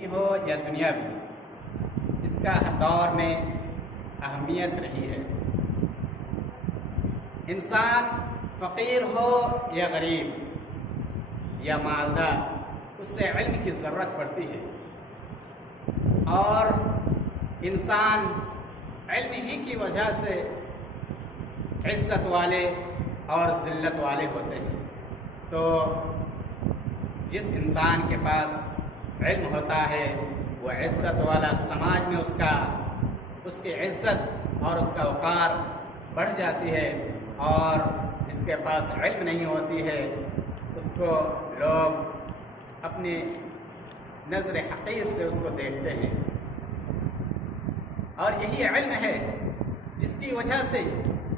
دینی ہو یا دنیاوی، اس کا ہر دور میں اہمیت رہی ہے۔ انسان فقیر ہو یا غریب یا مالدار، اس سے علم کی ضرورت پڑتی ہے، اور انسان علم ہی کی وجہ سے عزت والے اور ذلت والے ہوتے ہیں۔ تو جس انسان کے پاس علم ہوتا ہے وہ عزت والا، سماج میں اس کی عزت اور اس کا وقار بڑھ جاتی ہے، اور جس کے پاس علم نہیں ہوتی ہے اس کو لوگ اپنی نظر حقیر سے اس کو دیکھتے ہیں۔ اور یہی علم ہے جس کی وجہ سے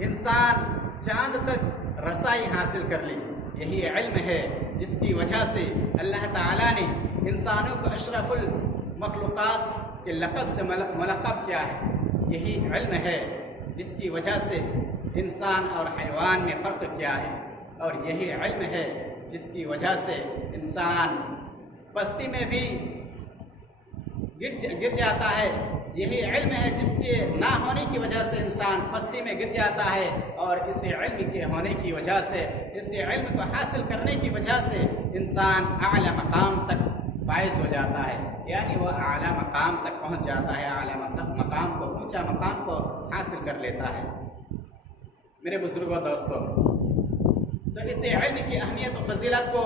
انسان چاند تک رسائی حاصل کر لی، یہی علم ہے جس کی وجہ سے اللہ تعالیٰ نے انسانوں کو اشرف المخلوقات کے لقب سے ملقب کیا ہے، یہی علم ہے جس کی وجہ سے انسان اور حیوان میں فرق کیا ہے، اور یہی علم ہے جس کی وجہ سے انسان پستی میں بھی گر جاتا ہے، یہی علم ہے جس کے نہ ہونے کی وجہ سے انسان پستی میں گر جاتا ہے، اور اس علم کے ہونے کی وجہ سے، اس علم کو حاصل کرنے کی وجہ سے انسان اعلیٰ مقام تک فائز ہو جاتا ہے، یعنی وہ اعلیٰ مقام تک پہنچ جاتا ہے، اعلیٰ مقام کو، اونچا مقام کو حاصل کر لیتا ہے۔ میرے بزرگوں دوستوں، تو اس علم کی اہمیت و فضیلت کو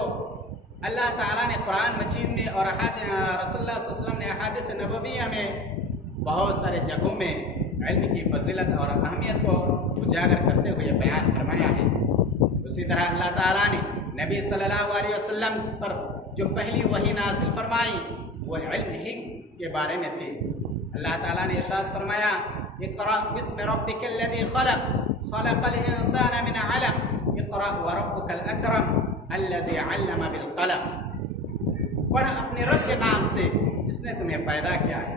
اللہ تعالیٰ نے قرآن مجید میں اور رسول اللہ صلی اللہ علیہ وسلم نے احادیث نبویہ میں بہت سارے جگہوں میں علم کی فضیلت اور اہمیت کو اجاگر کرتے ہوئے بیان فرمایا ہے۔ اسی طرح اللہ تعالیٰ نے نبی صلی اللہ علیہ وسلم پر جو پہلی وحی نازل فرمائی وہ علم ہی کے بارے میں تھی۔ اللہ تعالیٰ نے ارشاد فرمایا، اقرأ باسم ربک الذی خلق خلق الانسان من علق اقرأ وربک الاکرم الذی علم بالقلم، پڑھ اپنے رب کے نام سے جس نے تمہیں پیدا کیا ہے۔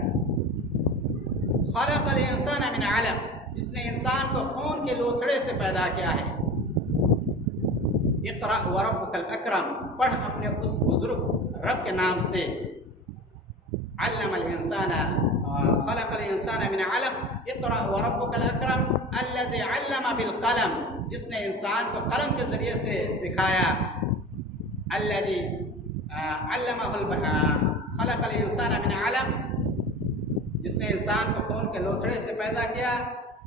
خلق الانسان من علق، جس نے انسان کو خون کے لوتھڑے سے پیدا کیا ہے۔ اقرأ وربک الاکرم، پڑھ اپنے اس بزرگ رب کے نام سے۔ علم الانسان خلق الانسان من علق اقرأ وربک الاکرم الذی علم بالقلم، جس نے انسان کو قلم کے ذریعے سے سکھایا۔ الذی علمہ خلق الانسان من علق، جس نے انسان کو خون کے لوتھڑے سے پیدا کیا،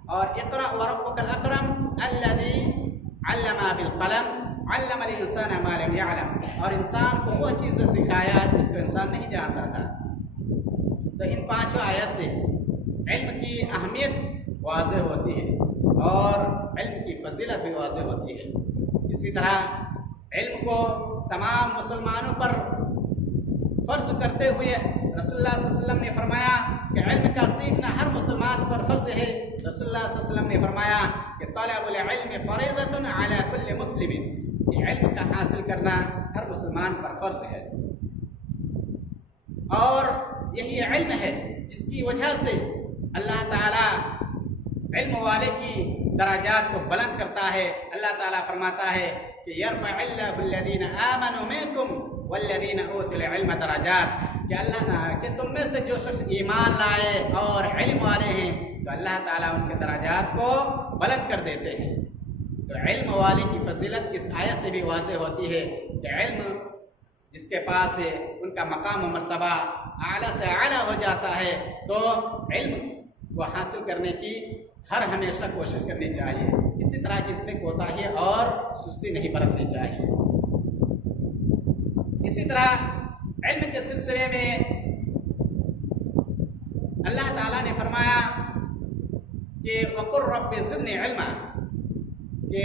اور اقرأ وربک الاکرم الذی علم بالقلم علم الانسان ما لم يعلم، اور انسان کو وہ چیزیں سکھایا جس کو انسان نہیں جانتا تھا۔ تو ان پانچوں آیت سے علم کی اہمیت واضح ہوتی ہے اور علم کی فضیلت بھی واضح ہوتی ہے۔ اسی طرح علم کو تمام مسلمانوں پر فرض کرتے ہوئے رسول اللہ صلی اللہ علیہ وسلم نے فرمایا کہ علم کا سیکھنا ہر مسلمان پر فرض ہے۔ رسول اللہ صلی اللہ علیہ وسلم نے فرمایا کہ طلب العلم فریضۃ علی کل مسلم، کہ علم کا حاصل کرنا ہر مسلمان پر فرض ہے، اور یہی علم ہے جس کی وجہ سے اللہ تعالیٰ علم والے کی درجات کو بلند کرتا ہے۔ اللہ تعالیٰ فرماتا ہے کہ یرفع اللہ الذین آمنوا منکم والذین اوتوا العلم درجات، کہ اللہ کہ تم میں سے جو شخص ایمان لائے اور علم والے ہیں تو اللہ تعالیٰ ان کے درجات کو بلند کر دیتے ہیں۔ تو علم والے کی فضیلت اس آیت سے بھی واضح ہوتی ہے کہ علم جس کے پاس ہے ان کا مقام و مرتبہ اعلیٰ سے اعلیٰ ہو جاتا ہے، تو علم کو حاصل کرنے کی ہر ہمیشہ کوشش کرنی چاہیے، اسی طرح کی اس میں کوتاہی اور سستی نہیں برتنی چاہیے۔ اسی طرح علم کے سلسلے میں اللہ تعالیٰ نے فرمایا کہ وَقُلْ رَبِّ زِدْنِی عِلْمًا، کہ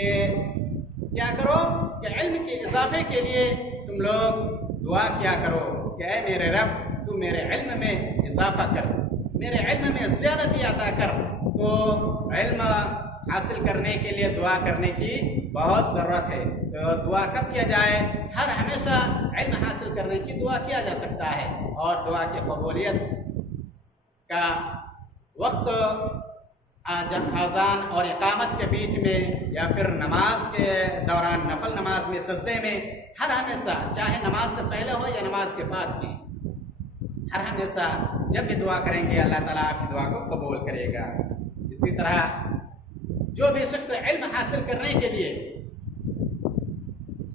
کیا کرو کہ علم کے اضافے کے لیے تم لوگ دعا کیا کرو کہ اے میرے رب تو میرے علم میں اضافہ کر، میرے علم میں زیادتی عطا کر۔ تو علم حاصل کرنے کے لیے دعا کرنے کی بہت ضرورت ہے۔ تو دعا کب کیا جائے؟ ہر ہمیشہ علم حاصل کرنے کی دعا کیا جا سکتا ہے، اور دعا کی قبولیت کا وقت اذان اور اقامت کے بیچ میں، یا پھر نماز کے دوران نفل نماز میں سجدے میں، ہر ہمیشہ چاہے نماز سے پہلے ہو یا نماز کے بعد بھی ہر ہمیشہ جب بھی دعا کریں گے اللہ تعالیٰ آپ کی دعا کو قبول کرے گا۔ اسی طرح جو بھی شخص علم حاصل کرنے کے لیے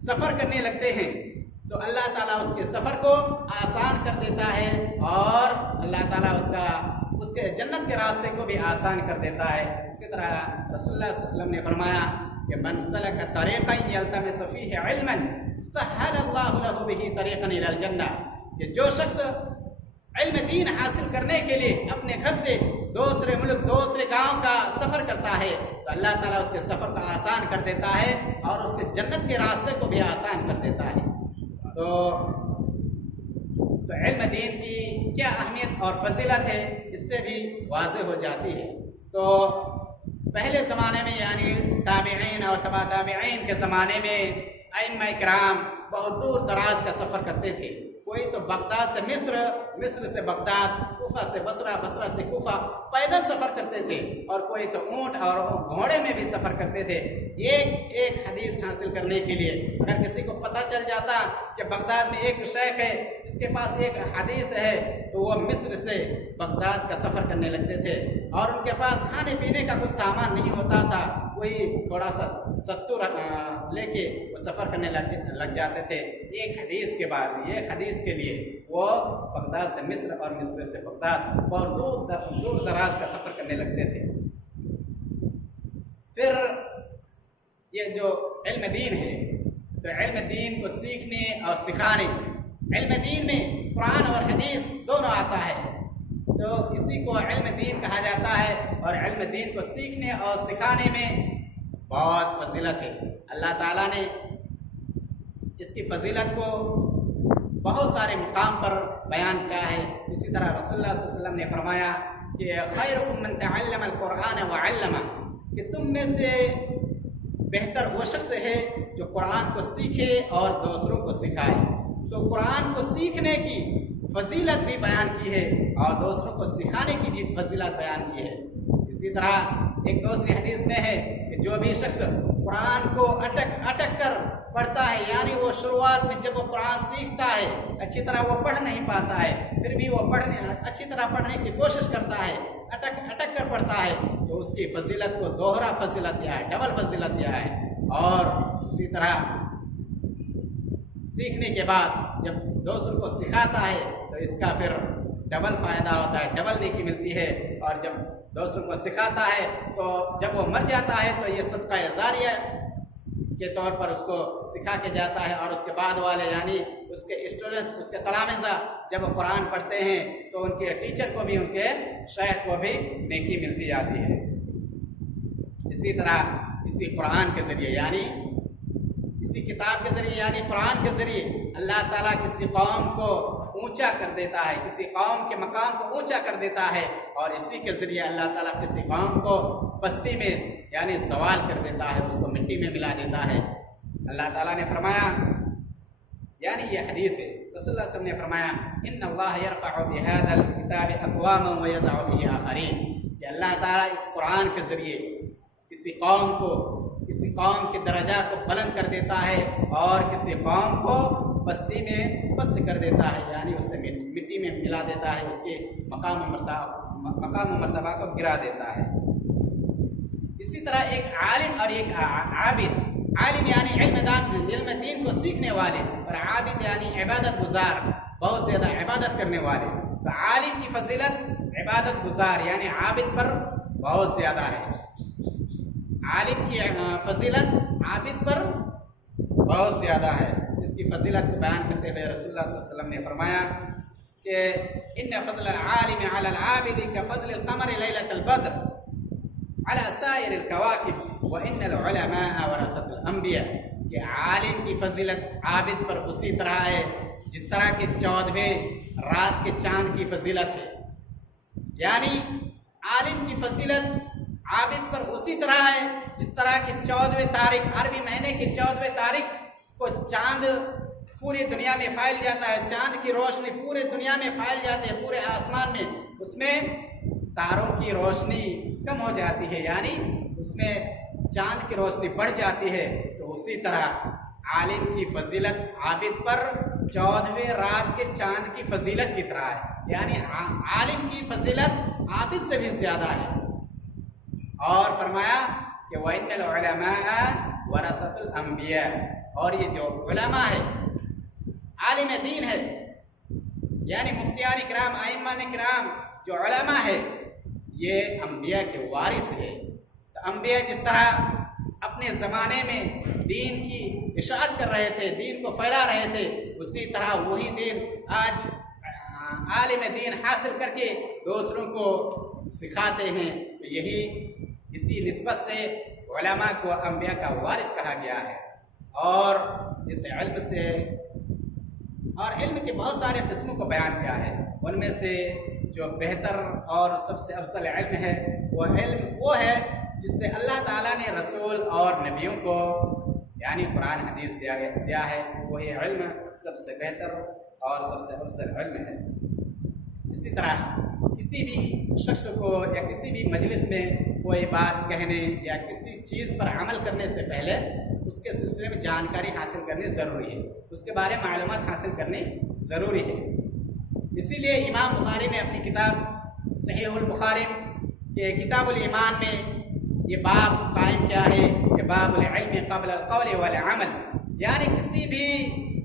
سفر کرنے لگتے ہیں تو اللہ تعالیٰ اس کے سفر کو آسان کر دیتا ہے، اور اللہ تعالیٰ اس کے جنت کے راستے کو بھی آسان کر دیتا ہے۔ اسی طرح رسول اللہ صلی اللہ علیہ وسلم نے فرمایا کہ من سلک طریقا یلتمس فیہ علما سہل اللہ لہ بہ طریقا الی الجنہ، کہ جو شخص علم دین حاصل کرنے کے لیے اپنے گھر سے دوسرے ملک دوسرے گاؤں کا سفر کرتا ہے تو اللہ تعالیٰ اس کے سفر کو آسان کر دیتا ہے اور اس کے جنت کے راستے کو بھی آسان کر دیتا ہے۔ تو علم دین کی کیا اہمیت اور فضیلت ہے اس سے بھی واضح ہو جاتی ہے۔ تو پہلے زمانے میں یعنی تابعین اور تبع تابعین کے زمانے میں ائمہ کرام بہت دور دراز کا سفر کرتے تھے۔ کوئی تو بغداد سے مصر، مصر سے بغداد، کوفہ سے بصرہ، بصرہ سے کوفہ پیدل سفر کرتے تھے، اور کوئی تو اونٹ اور گھوڑے میں بھی سفر کرتے تھے ایک حدیث حاصل کرنے کے لیے۔ اگر کسی کو پتہ چل جاتا کہ بغداد میں ایک شیخ ہے جس کے پاس ایک حدیث ہے تو وہ مصر سے بغداد کا سفر کرنے لگتے تھے، اور ان کے پاس کھانے پینے کا کچھ سامان نہیں ہوتا تھا، وہی تھوڑا سا ستو لے کے وہ سفر کرنے لگ جاتے تھے ایک حدیث کے بعد، ایک حدیث کے لیے وہ بغداد سے مصر اور مصر سے بغداد بہت دور دراز کا سفر کرنے لگتے تھے۔ پھر یہ جو علم دین ہے تو علم دین کو سیکھنے اور سکھانے، علم دین میں قرآن اور حدیث دونوں آتا ہے، تو اسی کو علم دین کہا جاتا ہے، اور علم دین کو سیکھنے اور سکھانے میں بہت فضیلت ہے۔ اللہ تعالیٰ نے اس کی فضیلت کو بہت سارے مقام پر بیان کیا ہے۔ اسی طرح رسول اللہ صلی اللہ علیہ وسلم نے فرمایا کہ خیرکم من تعلم القرآن وعلمہ، کہ تم میں سے بہتر وہ شخص ہے جو قرآن کو سیکھے اور دوسروں کو سکھائے۔ تو قرآن کو سیکھنے کی فضیلت بھی بیان کی ہے اور دوسروں کو سکھانے کی بھی فضیلت بیان کی ہے۔ اسی طرح ایک دوسری حدیث میں ہے کہ جو بھی شخص قرآن کو اٹک کر پڑھتا ہے، یعنی وہ شروعات میں جب وہ قرآن سیکھتا ہے اچھی طرح وہ پڑھ نہیں پاتا ہے، پھر بھی وہ اچھی طرح پڑھنے کی کوشش کرتا ہے، اٹک کر پڑھتا ہے، تو اس کی فضیلت کو دوہرا فضیلت دیا ہے، ڈبل فضیلت دیا ہے۔ اور اسی طرح سیکھنے کے بعد جب دوسروں کو سکھاتا ہے تو اس کا پھر ڈبل فائدہ ہوتا ہے، ڈبل نیکی ملتی ہے، اور جب دوسروں کو سکھاتا ہے تو جب وہ مر جاتا ہے تو یہ صدقہ جاریہ کے طور پر اس کو سکھا کے جاتا ہے، اور اس کے بعد والے یعنی اس کے اسٹوڈنٹس، اس کے تلامذہ جب وہ قرآن پڑھتے ہیں تو ان کے ٹیچر کو بھی، ان کے شیخ کو بھی نیکی ملتی جاتی ہے۔ اسی طرح اسی قرآن کے ذریعے یعنی اسی کتاب کے ذریعے یعنی قرآن کے ذریعے اللہ تعالیٰ کسی قوم کو اونچا کر دیتا ہے، کسی قوم کے مقام کو اونچا کر دیتا ہے، اور اسی کے ذریعے اللہ تعالیٰ کسی قوم کو پستی میں یعنی زوال کر دیتا ہے، اس کو مٹی میں ملا دیتا ہے۔ اللہ تعالیٰ نے فرمایا، یعنی یہ حدیث ہے، رسول اللہ صلی اللہ علیہ وسلم نے فرمایا ان اللہ یرفع بهذا الکتاب اقواما ویضع به آخرین، کہ اللہ تعالیٰ اس قرآن کے ذریعے کسی قوم کے درجات کو بلند کر دیتا ہے اور کسی قوم کو پستی میں پست کر دیتا ہے، یعنی اس سے مٹی میں ملا دیتا ہے، اس کے مقام و مرتبہ کو گرا دیتا ہے۔ اسی طرح ایک عالم اور ایک عابد، عالم یعنی علم دین کو سیکھنے والے، اور عابد یعنی عبادت گزار، بہت زیادہ عبادت کرنے والے۔ تو عالم کی فضیلت عبادت گزار یعنی عابد پر بہت زیادہ ہے، عالم کی فضیلت عابد پر بہت زیادہ ہے۔ اس کی فضیلت کو بیان کرتے ہوئے رسول اللہ صلی اللہ علیہ وسلم نے فرمایا کہ ان فضل العالم علی العابد كفضل القمر ليلة البدر على سائر الكواكب وان العلماء ورثة الانبیاء، کہ عالم کی فضیلت عابد پر اسی طرح ہے جس طرح کہ 14ویں رات کے چاند کی فضیلت ہے، یعنی عالم کی فضیلت عابد پر اسی طرح ہے جس طرح کہ 14ویں تاریخ، عربی مہینے کی 14ویں تاریخ کو چاند پوری دنیا میں پھیل جاتا ہے، چاند کی روشنی پورے دنیا میں پھیل جاتی ہے، پورے آسمان میں، اس میں تاروں کی روشنی کم ہو جاتی ہے، یعنی اس میں چاند کی روشنی بڑھ جاتی ہے۔ تو اسی طرح عالم کی فضیلت عابد پر 14ویں رات کے چاند کی فضیلت کی طرح ہے۔ یعنی عالم کی فضیلت عابد سے بھی زیادہ ہے۔ اور فرمایا کہ وَإِنَّ الْعُلَمَاءَ وَرَثَةُ الْأَنْبِيَاءِ، اور یہ جو علماء ہے، عالم دین ہے، یعنی مفتیان کرام، ائمہ کرام، جو علماء ہے یہ انبیاء کے وارث ہے۔ تو انبیاء جس طرح اپنے زمانے میں دین کی اشاعت کر رہے تھے، دین کو پھیلا رہے تھے، اسی طرح وہی دین آج عالم دین حاصل کر کے دوسروں کو سکھاتے ہیں۔ تو یہی اسی نسبت سے علماء کو انبیاء کا وارث کہا گیا ہے۔ اور اس علم سے، اور علم کے بہت سارے قسموں کو بیان کیا ہے، ان میں سے جو بہتر اور سب سے افضل علم ہے وہ علم وہ ہے جس سے اللہ تعالیٰ نے رسول اور نبیوں کو یعنی قرآن حدیث دیا ہے، وہی علم سب سے بہتر اور سب سے افضل علم ہے۔ اسی طرح کسی بھی شخص کو یا کسی بھی مجلس میں کوئی بات کہنے یا کسی چیز پر عمل کرنے سے پہلے اس کے سلسلے میں جانکاری حاصل کرنی ضروری ہے، اس کے بارے میں معلومات حاصل کرنی ضروری ہے۔ اسی لیے امام بخاری نے اپنی کتاب صحیح البخاری کے کتاب الایمان میں یہ باب قائم کیا ہے کہ باب العلم قبل القول والعمل، یعنی کسی بھی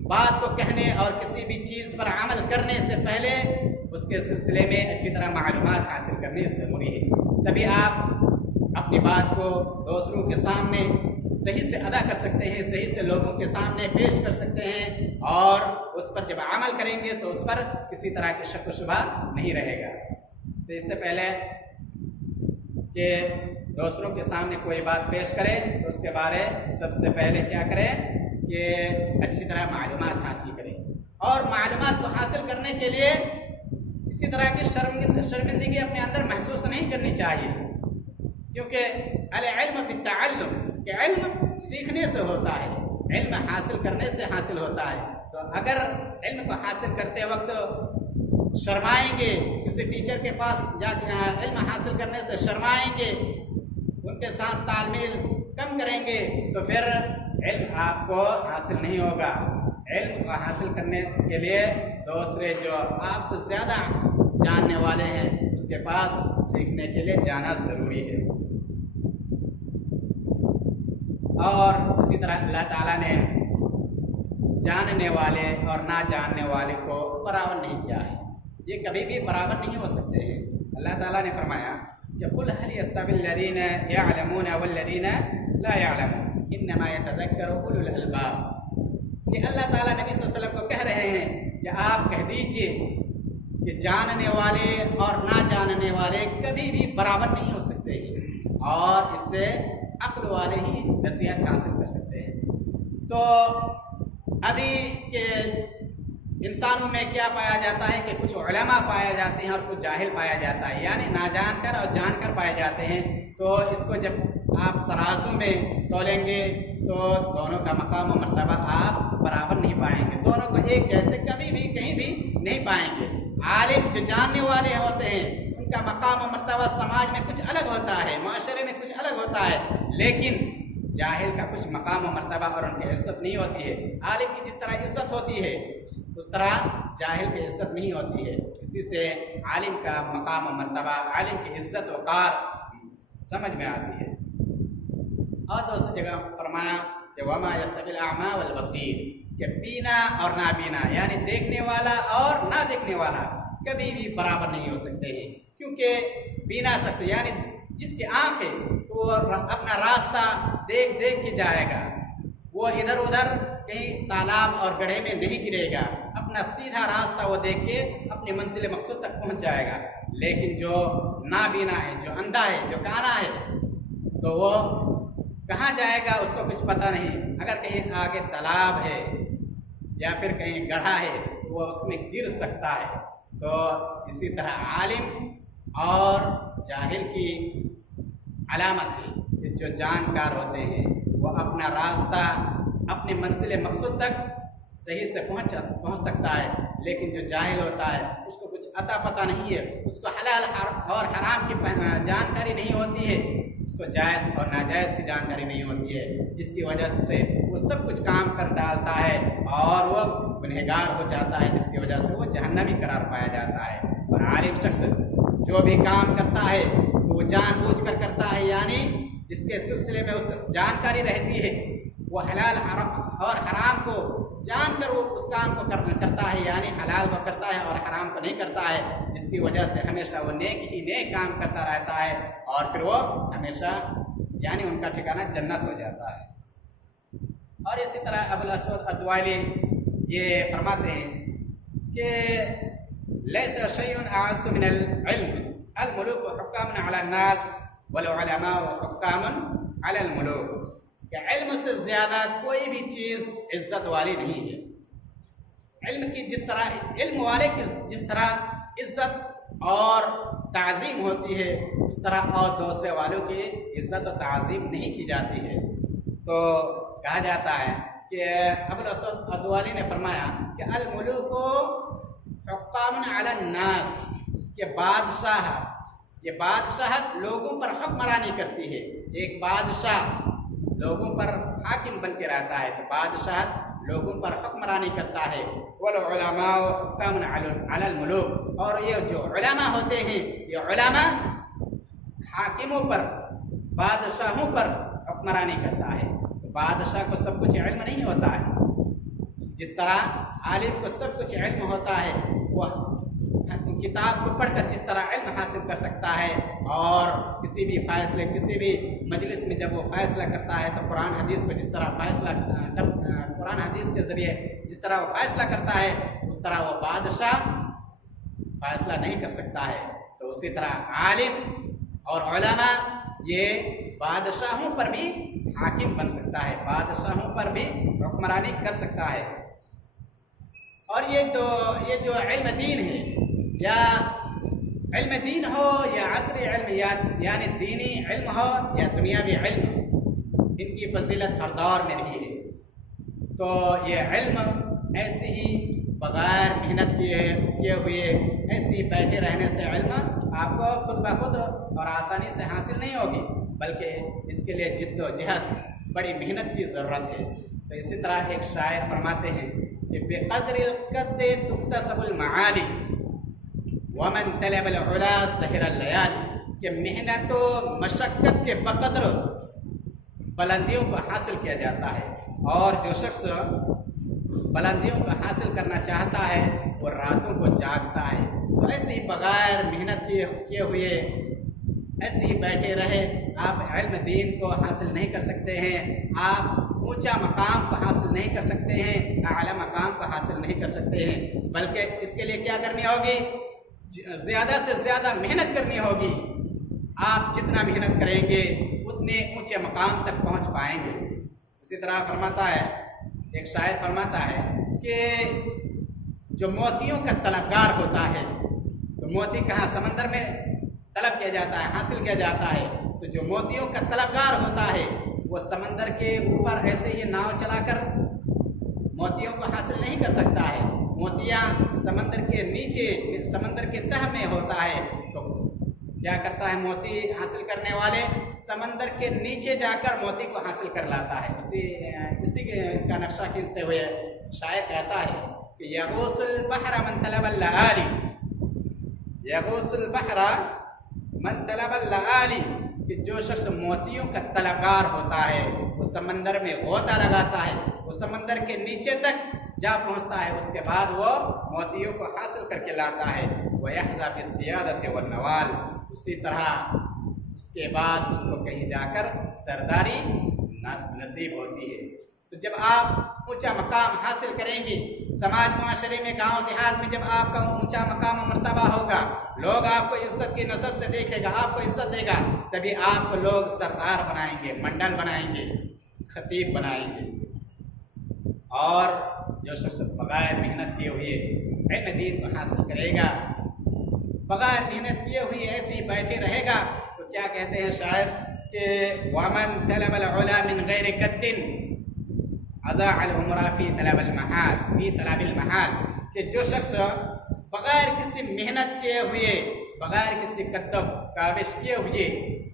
بات کو کہنے اور کسی بھی چیز پر عمل کرنے سے پہلے اس کے سلسلے میں اچھی طرح معلومات حاصل کرنی ضروری ہے، تبھی آپ اپنی بات کو دوسروں کے سامنے صحیح سے ادا کر سکتے ہیں، صحیح سے لوگوں کے سامنے پیش کر سکتے ہیں، اور اس پر جب عمل کریں گے تو اس پر کسی طرح کی شک و شبہ نہیں رہے گا۔ تو اس سے پہلے کہ دوسروں کے سامنے کوئی بات پیش کرے تو اس کے بارے سب سے پہلے کیا کریں کہ اچھی طرح معلومات حاصل کریں، اور معلومات کو حاصل کرنے کے لیے کسی طرح کی شرمندگی اپنے اندر محسوس نہیں کرنی چاہیے، کیونکہ العلم بالتعلم، کہ علم سیکھنے سے ہوتا ہے، علم حاصل کرنے سے حاصل ہوتا ہے۔ تو اگر علم کو حاصل کرتے وقت شرمائیں گے، کسی ٹیچر کے پاس جا کے علم حاصل کرنے سے شرمائیں گے، ان کے ساتھ تال میل کم کریں گے، تو پھر علم آپ کو حاصل نہیں ہوگا۔ علم کو حاصل کرنے کے لیے دوسرے جو آپ سے زیادہ جاننے والے ہیں اس کے پاس سیکھنے کے لیے جانا ضروری ہے۔ اور اسی طرح اللہ تعالیٰ نے جاننے والے اور نہ جاننے والے کو برابر نہیں کیا ہے، یہ کبھی بھی برابر نہیں ہو سکتے ہیں۔ اللہ تعالیٰ نے فرمایا کہ قُلْ هَلْ يَسْتَوِي الَّذِينَ يَعْلَمُونَ وَالَّذِينَ لَا يَعْلَمُونَ إِنَّمَا يَتَذَكَّرُ أُولُو الْأَلْبَابِ، کہ اللہ تعالیٰ نبی صلی اللہ علیہ وسلم کو کہہ رہے ہیں کہ آپ کہہ دیجئے کہ جاننے والے اور نہ جاننے والے کبھی بھی برابر نہیں ہو سکتے ہیں، اور اس سے عقل والے ہی نصیحت حاصل کر سکتے ہیں۔ تو ابھی کے انسانوں میں کیا پایا جاتا ہے کہ کچھ علماء پائے جاتے ہیں اور کچھ جاہل پایا جاتا ہے، یعنی نہ جان کر اور جان کر پائے جاتے ہیں۔ تو اس کو جب آپ ترازو میں تولیں گے تو دونوں کا مقام و مرتبہ آپ برابر نہیں پائیں گے، دونوں کو ایک جیسے کبھی بھی کہیں بھی نہیں پائیں گے۔ عالم جو جاننے والے ہوتے ہیں ان کا مقام و مرتبہ سماج میں کچھ الگ ہوتا ہے، معاشرے میں کچھ الگ ہوتا ہے، لیکن جاہل کا کچھ مقام و مرتبہ اور ان کی عزت نہیں ہوتی ہے۔ عالم کی جس طرح عزت ہوتی ہے اس طرح جاہل کی عزت نہیں ہوتی ہے، اسی سے عالم کا مقام و مرتبہ، عالم کی عزت وقار سمجھ میں آتی ہے۔ اور دوسری جگہ فرمایا کہ وما یستوی الاعمی والبصیر، کہ بینا اور نابینا یعنی دیکھنے والا اور نہ دیکھنے والا کبھی بھی برابر نہیں ہو سکتے ہیں، کیونکہ بینا شخص یعنی جس کی آنکھ ہے وہ اپنا راستہ دیکھ دیکھ کے جائے گا، وہ ادھر ادھر کہیں تالاب اور گڑھے میں نہیں گرے گا، اپنا سیدھا راستہ وہ دیکھ کے اپنی منزل مقصود تک پہنچ جائے گا۔ لیکن جو نابینا ہے، جو اندھا ہے، جو کانا ہے، تو وہ کہاں جائے گا اس کو کچھ پتہ نہیں، اگر کہیں آگے تالاب ہے یا پھر کہیں گڑھا ہے وہ اس میں گر سکتا ہے۔ تو اسی طرح عالم اور جاہل کی علامت ہے کہ جو جانکار ہوتے ہیں وہ اپنا راستہ اپنے منزل مقصود تک صحیح سے پہنچ سکتا ہے، لیکن جو جاہل ہوتا ہے اس کو کچھ عطا پتہ نہیں ہے، اس کو حلال اور حرام کی جانکاری نہیں ہوتی ہے، اس کو جائز اور ناجائز کی جانکاری نہیں ہوتی ہے، جس کی وجہ سے وہ سب کچھ کام کر ڈالتا ہے اور وہ گنہگار ہو جاتا ہے، جس کی وجہ سے وہ جہنمی قرار پایا جاتا ہے۔ اور عالم شخص جو بھی کام کرتا ہے تو وہ جان بوجھ کر کرتا ہے، یعنی جس کے سلسلے میں اس کو جانکاری رہتی ہے، وہ حلال اور حرام کو جان کر وہ اس کام کو کرتا ہے، یعنی حلال کو کرتا ہے اور حرام کو نہیں کرتا ہے، جس کی وجہ سے ہمیشہ وہ نیک کام کرتا رہتا ہے اور پھر وہ ہمیشہ یعنی ان کا ٹھکانہ جنت ہو جاتا ہے۔ اور اسی طرح ابو الاسود الدؤلی یہ فرماتے ہیں کہ لیس شیء اعز من العلم، الملوک حکام علی الناس والعلماء حکام علی الملوک، کہ علم سے زیادہ کوئی بھی چیز عزت والی نہیں ہے۔ علم کی علم والے کی جس طرح عزت اور تعظیم ہوتی ہے، اس طرح اور دوسرے والوں کی عزت و تعظیم نہیں کی جاتی ہے۔ تو کہا جاتا ہے کہ ابو الاسود الدؤلی نے فرمایا کہ الملوک حکام علی الناس، کہ یہ بادشاہت لوگوں پر حکمرانی کرتی ہے۔ ایک بادشاہ لوگوں پر حاکم بن کے رہتا ہے، تو بادشاہت لوگوں پر حکمرانی کرتا ہے۔ والعلماء حکام علی الملوک، اور یہ جو علماء ہوتے ہیں، یہ علماء حاکموں پر، بادشاہوں پر حکمرانی کرتا ہے۔ تو بادشاہ کو سب کچھ علم نہیں ہوتا ہے، جس طرح عالم کو سب کچھ علم ہوتا ہے، وہ کتاب کو پڑھ کر جس طرح علم حاصل کر سکتا ہے، اور کسی بھی مجلس میں جب وہ فیصلہ کرتا ہے تو قرآن حدیث کو جس طرح قرآن حدیث کے ذریعے جس طرح وہ فیصلہ کرتا ہے، اس طرح وہ بادشاہ فیصلہ نہیں کر سکتا ہے۔ تو اسی طرح عالم اور علماء یہ بادشاہوں پر بھی حاکم بن سکتا ہے، بادشاہوں پر بھی حکمرانی کر سکتا ہے۔ اور یہ جو علم دین ہے، یا علم دین ہو یا عصری علم، یعنی دینی علم ہو یا دنیاوی علم، ان کی فضیلت ہر دور میں رہی ہے۔ تو یہ علم ایسے ہی بغیر محنت کیے ہوئے ایسے ہی بیٹھے رہنے سے علم آپ کو خود بخود اور آسانی سے حاصل نہیں ہوگی، بلکہ اس کے لیے جد و جہد، بڑی محنت کی ضرورت ہے۔ تو اسی طرح ایک شاعر فرماتے ہیں کہ بقدر القد تکتسب المعالی ومن طلب العلا سحر اللیالی، کہ محنت و مشقت کے بقدر بلندیوں کو حاصل کیا جاتا ہے، اور جو شخص بلندیوں کو حاصل کرنا چاہتا ہے وہ راتوں کو جاگتا ہے۔ تو ایسے ہی بغیر محنت کیے ہوئے ایسے ہی بیٹھے رہے آپ علم دین کو حاصل نہیں کر سکتے ہیں، آپ اونچا مقام کو حاصل نہیں کر سکتے ہیں، اعلیٰ مقام کو حاصل نہیں کر سکتے ہیں، بلکہ اس کے لیے کیا کرنی ہوگی؟ زیادہ سے زیادہ محنت کرنی ہوگی۔ آپ جتنا محنت کریں گے اتنے اونچے مقام تک پہنچ پائیں گے۔ اسی طرح فرماتا ہے ایک شاعر فرماتا ہے کہ جو موتیوں کا طلبگار ہوتا ہے، تو موتی کہاں سمندر میں طلب کیا جاتا ہے، حاصل کیا جاتا ہے، تو جو موتیوں کا طلبگار ہوتا ہے وہ سمندر کے اوپر ایسے ہی ناؤ چلا کر موتیوں کو حاصل نہیں کر سکتا ہے۔ موتیاں سمندر کے نیچے، سمندر کے تہ میں ہوتا ہے، تو کیا کرتا ہے موتی حاصل کرنے والے سمندر کے نیچے جا کر موتی کو حاصل کر لاتا ہے۔ اسی کا نقشہ کھینچتے ہوئے شاعر کہتا ہے کہ یغوص البحر من طلب اللآلی، یغوص البحر من طلب اللآلی، کہ جو شخص موتیوں کا طلبگار ہوتا ہے وہ سمندر میں غوطہ لگاتا ہے، وہ سمندر کے نیچے تک جا پہنچتا ہے، اس کے بعد وہ موتیوں کو حاصل کر کے لاتا ہے۔ وَيَحْظَى بِالسِّيَادَةِ وَالنَّوَالِ، اسی طرح اس کے بعد اس کو کہیں جا کر سرداری نصیب ہوتی ہے۔ تو جب آپ اونچا مقام حاصل کریں گے، سماج معاشرے میں، گاؤں دیہات میں جب آپ کا اونچا مقام و مرتبہ ہوگا، لوگ آپ کو عزت کی نظر سے دیکھے گا، آپ کو عزت دے گا، تبھی آپ کو لوگ سردار بنائیں گے، منڈل بنائیں گے، خطیب بنائیں گے۔ اور جو شخص بغیر محنت کیے ہوئے علم دین کو حاصل کرے گا، بغیر محنت کیے ہوئے ایسے ہی بیٹھے رہے گا، تو کیا کہتے ہیں شاعر کہ وَمَنْ طَلَبَ الْعُلَا مِنْ غَيْرِ قَدٍّ أَضَاعَ الْعُمْرَ فِي طَلَبِ الْمَحَالِ، کہ جو شخص بغیر کسی محنت کیے ہوئے، بغیر کسی کدو کاوش کیے ہوئے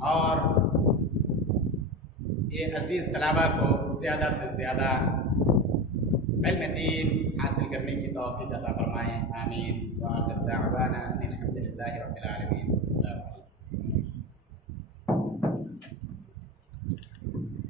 اور یہ عزیز طلباء کو زیادہ سے زیادہ علم دین حاصل کرنے کی توفیق عطا فرمائیں، آمین۔ وآخر دعوانا ان الحمد للہ رب العالمین۔